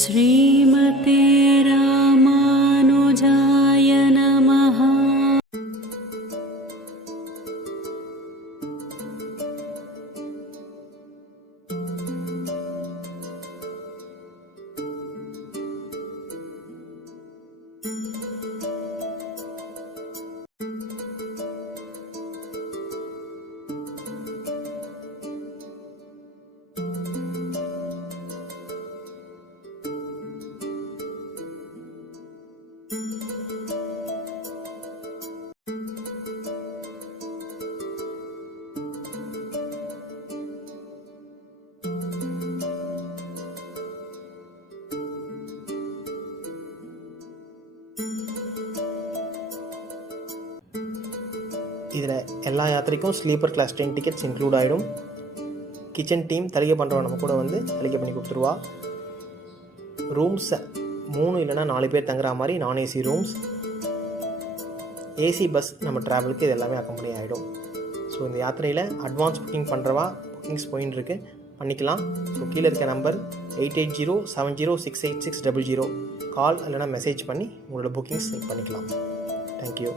श्रीमते रामानुजाय नमः। இதில் எல்லா யாத்திரைக்கும் sleeper class train tickets include ஆகிடும். கிச்சன் டீம் தலிகை பண்ணுறவங்க நம்ம கூட வந்து தலிகை பண்ணி கொடுத்துருவா. ரூம்ஸை 3 இல்லைனா 4 பேர் தங்குற மாதிரி நான் ஏசி ரூம்ஸ். ஏசி பஸ் நம்ம ட்ராவலுக்கு இது எல்லாமே அக்கம்பெனி ஆகிடும். ஸோ இந்த யாத்திரையில் அட்வான்ஸ் புக்கிங் பண்ணுறவா புக்கிங்ஸ் போயின்னு இருக்கு, பண்ணிக்கலாம். ஸோ கீழே இருக்க நம்பர் 8807068600 கால் இல்லைனா மெசேஜ் பண்ணி உங்களோட புக்கிங்ஸ் பண்ணிக்கலாம். தேங்க்யூ.